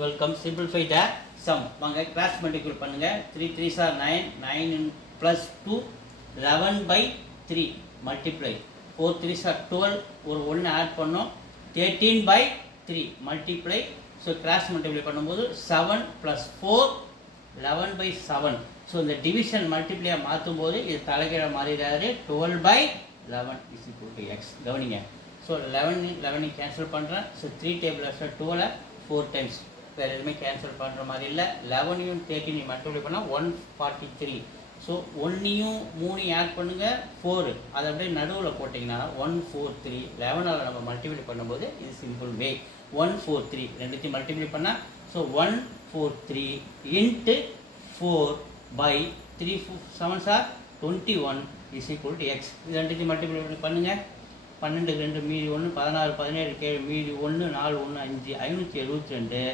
Welcome. Simplify the sum. வாங்க cross multiple பண்ணுங்க. 3 3s are 9. 9 plus 2 11 by 3 multiply. 4 3s are 12. ஒரு 1 add பண்ணோம். 13 by 3 multiply. So cross multiply பண்ணும்போது 7 plus 4 11 by 7. So இந்த division multiply மாத்தும்போது இது தலைகீழ மாறிடாது. 12 by 11 is equal to x. கவனிங்க. So 11 cancel பண்றேன். So 3 table 12 4 times. வேற எதுவுமே கேன்சல் பண்ணுற மாதிரி இல்லை. 11யும் 13 மல்டிப்ளை பண்ணால் 143. ஸோ 1யும் 3 ஆட் பண்ணுங்கள் 4 அதை அப்படியே நடுவில் போட்டிங்கன்னா 143. 11ஆல் நம்ம மல்டிப்ளை பண்ணும்போது இது சிம்பிள் வே. 143 ரெண்டுத்தையும் மல்டிப்ளை பண்ணால் so 143 into 4 by 3 7s are 21 is equal to x. இது ரெண்டுத்தையும் மல்டிப்ளை பண்ணுங்கள். 12 2 மீதி 1 16 17 7 மீதி 1 4 1 5 572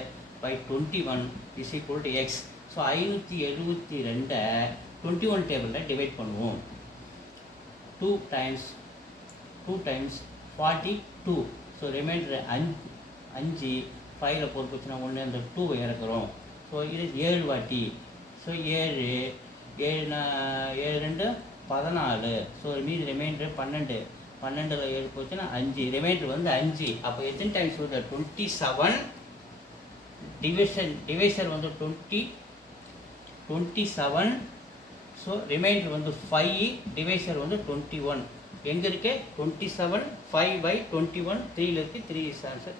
by 21 is equal to x. So 572 21 table divide பண்ணுவோம். 2 times 42. So remainder 5 5ல போட்டு வச்சுனா 1 அந்த 2 இறக்குறோம். So இது 7 வாட்டி. So 7 2 14. So மீதி remainder 12. 12ல 7 போச்சுனா 5. remainder வந்து 5. அப்போ எத்தனை டைம்ஸ் வருது? 27. divisor வந்து 27. ஸோ ரிமைண்டர் வந்து 5. டிவைசர் வந்து 21. எங்கே இருக்கு? 27 5 by 21 3ல இருக்கு. 3 is answer.